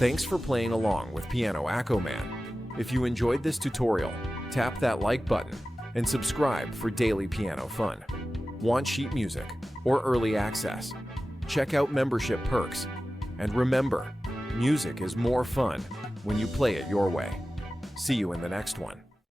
Thanks for playing along with Piano AccoMan. If you enjoyed this tutorial, tap that like button and subscribe for daily piano fun. Want sheet music or early access? Check out membership perks. And remember, music is more fun when you play it your way. See you in the next one.